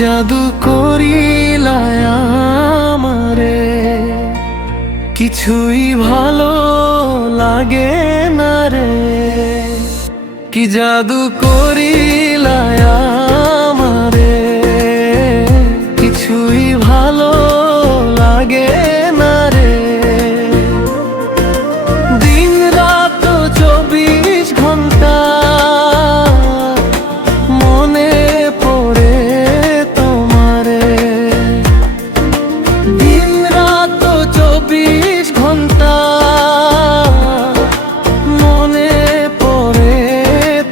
জাদু করিলায় আমারে, কিছুই ভালো লাগে না রে। কি জাদু করিলায় আমারে, কিছুই ভালো লাগে না রে। দিন রাত 24 ঘন্টা মনে পড়ে তোমারে। দিন রাত 24 ঘন্টা মনে পড়ে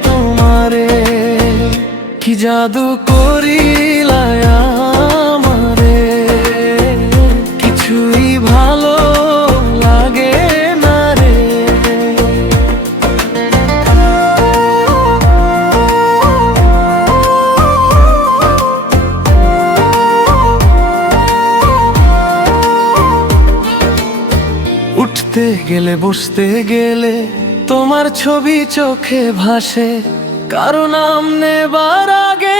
তোমারে। কি জাদু করিলায় আমারে, কিছুই ভালো লাগে না রে। উঠতে গেলে বসতে গেলে তোমার ছবি চোখে ভাসে। কারো নাম নেবার আগে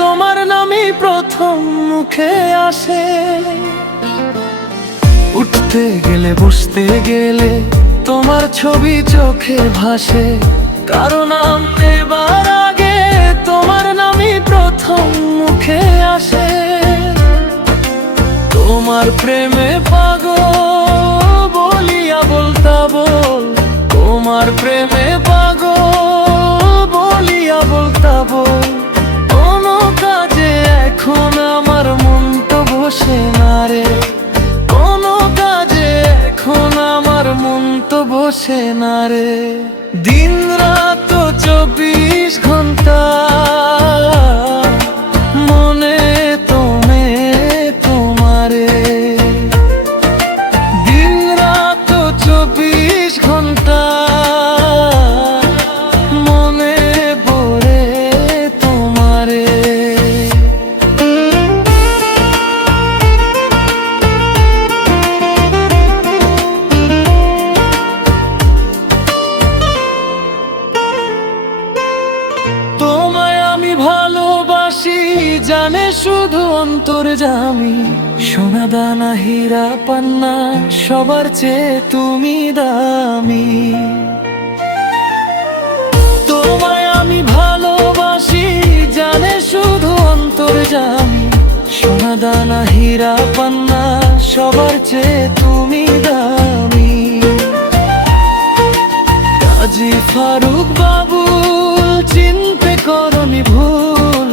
তোমার নামই প্রথম মুখে আসে। উঠতে গেলে বসতে গেলে তোমার ছবি চোখে ভাসে। কারো নাম নেবার আগে তোমার নামই প্রথম মুখে আসে। তোমার প্রেমে পাগল বলিয়া বলতা বল, তোমার প্রেমে পাগল বলিয়া বলতা বল। কোনো কাজে এখন আমার মন তো বসে না রে, কোনো কাজে এখন আমার মন তো বসে না রে। দিন রাত 24 ঘন্টা মনে তুমি তোমারে। দিন রাত 24 ঘন্টা মনে পড়ে তোমারে। তোমায় আমি ভালোবাসি জানে শুধু অন্তর্যামী। সোনা দানা হীরা পান্না সবার চেয়ে তুমি দামি। তোমায় আমি ভালোবাসি জানে শুধু অন্তর্যামী। সোনা দানা হীরা পান্না সবার চেয়ে তুমি দামি। কাজী ফারুক বাবুল চিনতে করনি ভুল,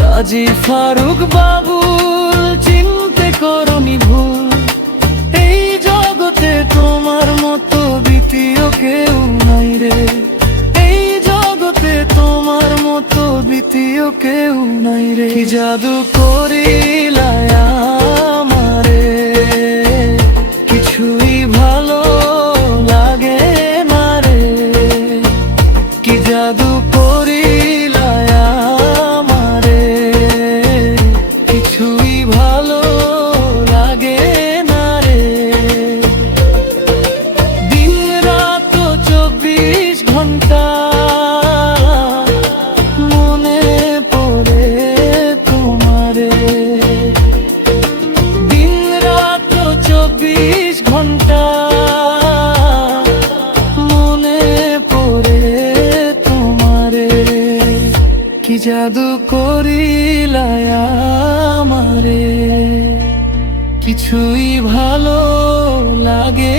কাজী ফারুক বাবুল চিনতে করনি ভুল। এই জগতে তোমার মতো দ্বিতীয় কেউ নাই রে, এই জগতে তোমার মতো দ্বিতীয় কেউ নাই রে। কি জাদু করিলায় আমারে, কিছুই ভালো লাগে না রে। কি জাদু করিলায় আমারে, কিছুই ভালো লাগে না রে। দিন রাত 24 ঘন্টা মনে পড়ে তোমারে। দিন রাত 24 ঘন্টা মনে পড়ে তোমারে। কি জাদু করিলায় আমারে, কিছুই ভালো লাগে